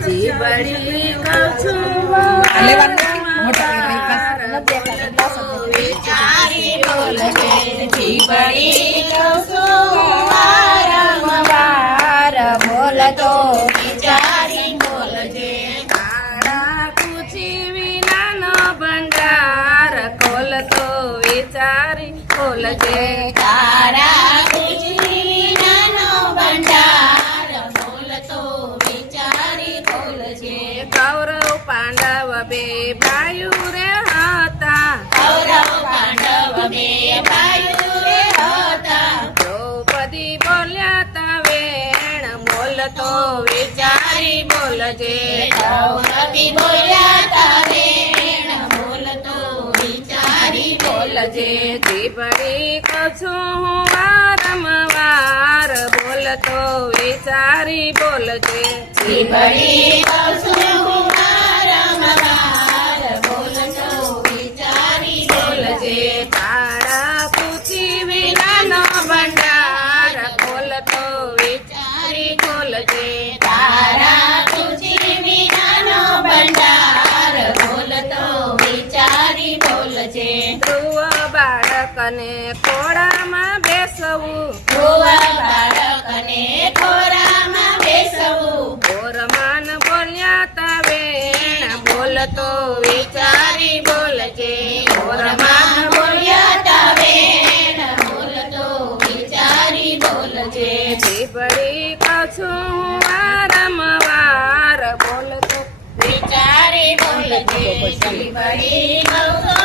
જીબડી કહું છું વિચારી બોલજે જીબડી કહું છું વારંવાર બોલતો વિચારી બોલજે તારા પૂછી વિનાનો ભંડાર ખોલતો વિચારી બોલજે તારા પૂછી વિનાનો ભંડાર ખોલતો વિચારી બોલજે કૌરવ પાંડવ બે ભાઈઓ રે હતા કૌરવ પાંડવ બે ભાઈઓ રે હતા દ્રૌપદી બોલ્યા તા વેણ બોલતો વિચારી બોલજે દ્રૌપદી બોલ્યા તા વેણ બોલતો વિચારી બોલજે જીબડી કહું છું વારંવાર બોલતો વિચારી બોલજે જીબડી કહું છું વારંવાર બોલતો વિચારી બોલજે તારા પૂછી વિનાનો ભંડાર ખોલતો વિચારી બોલજે તારા પૂછી વિનાનો ભંડાર ખોલતો વિચારી બોલજે ધ્રુવ બાળકને ખોળામાં બેસવું ધ્રુવ બાળકને ખોળામાં બેસવું બોરમાન બોલ્યા તા વેણ બોલતો વિચારી બોલજે બોરમાન બોલ્યા તા વેણ બોલતો વિચારી બોલજે જીબડી કહું છું વારંવાર બોલતો વિચારી બોલજે જીબડી કહું છું